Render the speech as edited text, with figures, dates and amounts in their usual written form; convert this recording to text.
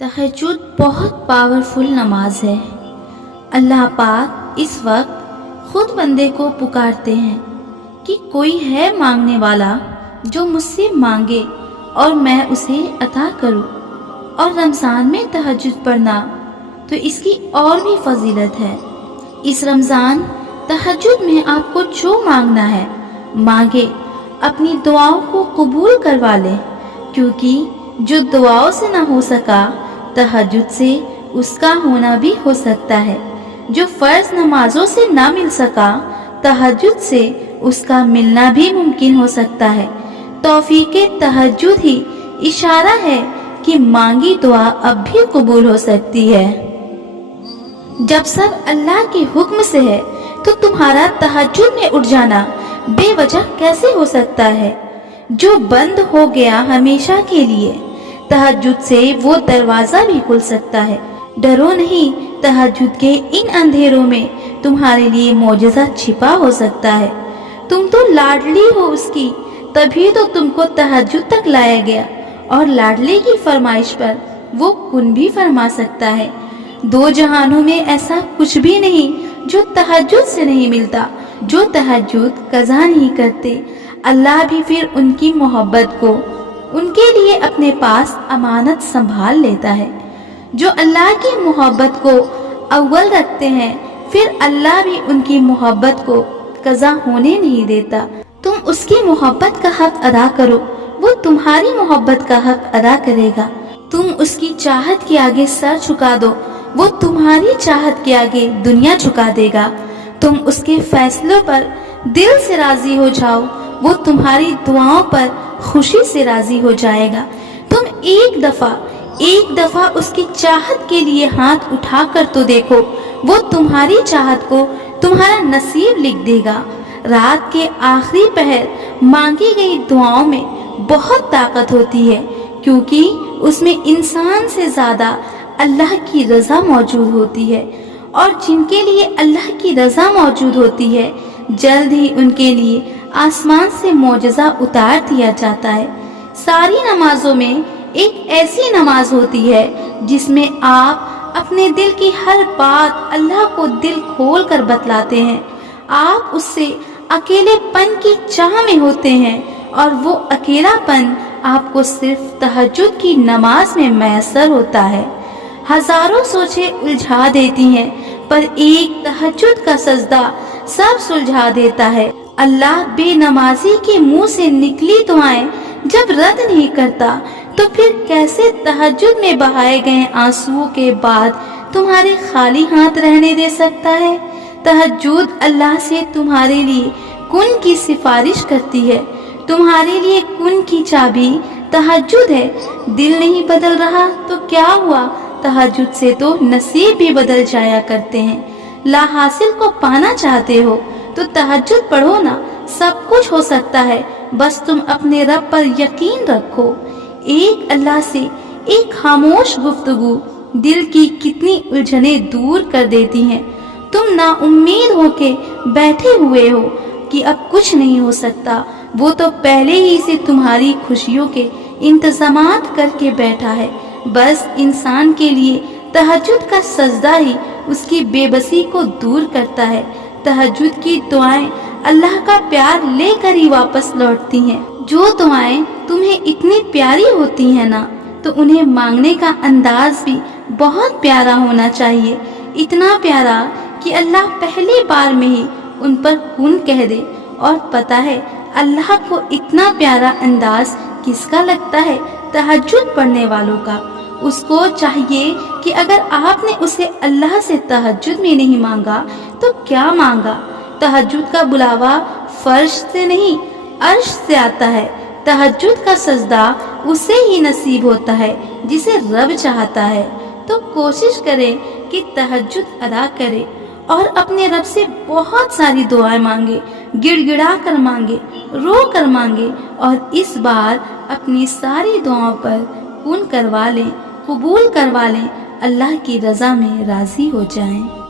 तहज्जुद बहुत पावरफुल नमाज है। अल्लाह पाक इस वक्त खुद बंदे को पुकारते हैं कि कोई है मांगने वाला जो मुझसे मांगे और मैं उसे अता करूं। और रमज़ान में तहज्जुद पढ़ना तो इसकी और भी फजीलत है। इस रमज़ान तहज्जुद में आपको जो मांगना है मांगे, अपनी दुआओं को कबूल करवा ले, क्योंकि जो दुआओं से ना हो सका तहज्जुद से उसका होना भी हो सकता है। जो फ़र्ज नमाजों से ना मिल सका तहज्जुद से उसका मिलना भी मुमकिन हो सकता है। तौफीक़े तहज्जुद ही इशारा है कि मांगी दुआ अब भी कबूल हो सकती है। जब सब अल्लाह के हुक्म से है तो तुम्हारा तहज्जुद में उठ जाना बेवजह कैसे हो सकता है? जो बंद हो गया हमेशा के लिए, तहज्जुद से वो दरवाजा भी खुल सकता है। डरो नहीं, तहज्जुद के इन अंधेरों में तुम्हारे लिए मौजज़ा छिपा हो सकता है। तुम तो लाडली हो उसकी, तभी तो तुमको तहज्जुद तक लाया गया, और लाडली की फरमाइश पर वो कुन भी फरमा सकता है। दो जहानों में ऐसा कुछ भी नहीं जो तहज्जुद से नहीं मिलता। जो तहज्जुद कज़ा नहीं करते, अल्लाह भी फिर उनकी मोहब्बत को उनके लिए अपने पास अमानत संभाल लेता है। जो अल्लाह की मोहब्बत को अव्वल रखते हैं, फिर अल्लाह भी उनकी मोहब्बत को कज़ा होने नहीं देता। तुम उसकी मोहब्बत का हक अदा करो, वो तुम्हारी मोहब्बत का हक अदा करेगा। तुम उसकी चाहत के आगे सर झुका दो, वो तुम्हारी चाहत के आगे दुनिया झुका देगा। तुम उसके फैसलों पर दिल से राजी हो जाओ, वो तुम्हारी दुआओं पर खुशी से राजी हो जाएगा। तुम एक दफा उसकी चाहत के लिए हाथ उठा कर तो देखो, वो तुम्हारी चाहत को तुम्हारा नसीब लिख देगा। रात के आखिरी पहर मांगी गई दुआओं में बहुत ताकत होती है, क्योंकि उसमें इंसान से ज्यादा अल्लाह की रजा मौजूद होती है। और जिनके लिए अल्लाह की रजा मौजूद होती है, जल्द ही उनके लिए आसमान से मौजज़ा उतार दिया जाता है। सारी नमाजों में एक ऐसी नमाज होती है जिसमें आप अपने दिल की हर बात अल्लाह को दिल खोल कर बतलाते हैं। आप उससे अकेलेपन की चाह में होते हैं, और वो अकेलापन आपको सिर्फ तहज्जुद की नमाज में मैसर होता है। हजारों सोचें उलझा देती हैं, पर एक तहज्जुद का सजदा सब सुलझा देता है। अल्लाह बेनमाजी के मुंह से निकली दुआएं जब रद्द नहीं करता, तो फिर कैसे तहज्जुद में बहाए गए आंसुओं के बाद तुम्हारे खाली हाथ रहने दे सकता है? तहज्जुद अल्लाह से तुम्हारे लिए कुन की सिफारिश करती है। तुम्हारे लिए कुन की चाबी तहज्जुद है। दिल नहीं बदल रहा तो क्या हुआ, तहज्जुद से तो नसीब भी बदल जाया करते हैं। ला हासिल को पाना चाहते हो तो तहज्जुद पढ़ो ना, सब कुछ हो सकता है, बस तुम अपने रब पर यकीन रखो। एक अल्लाह से एक खामोश गुफ्तगू दिल की कितनी उलझने दूर कर देती हैं। तुम ना उम्मीद होके बैठे हुए हो कि अब कुछ नहीं हो सकता, वो तो पहले ही से तुम्हारी खुशियों के इंतजामात करके बैठा है। बस इंसान के लिए तहज्जुद का सजदा ही उसकी बेबसी को दूर करता है। तहज्जुद की दुआएं अल्लाह का प्यार लेकर ही वापस लौटती हैं। जो दुआएं तुम्हें इतनी प्यारी होती हैं ना, तो उन्हें मांगने का अंदाज भी बहुत प्यारा होना चाहिए। इतना प्यारा कि अल्लाह पहली बार में ही उन पर कुन कह दे। और पता है अल्लाह को इतना प्यारा अंदाज किसका लगता है? तहज्जुद पढ़ने वालों का। उसको चाहिए कि अगर आपने उसे अल्लाह से तहज्जुद में नहीं मांगा तो क्या मांगा? तहज्जुद का बुलावा फर्श से नहीं अर्श से आता है। तहज्जुद का सजदा उसे ही नसीब होता है जिसे रब चाहता है। तो कोशिश करें कि तहज्जुद अदा करें और अपने रब से बहुत सारी दुआएं मांगे, गिड़गिड़ा कर मांगे, रो कर मांगे, और इस बार अपनी सारी दुआओं पर कुन करवा लें, कबूल करवा लें, अल्लाह की रजा में राजी हो जाएं।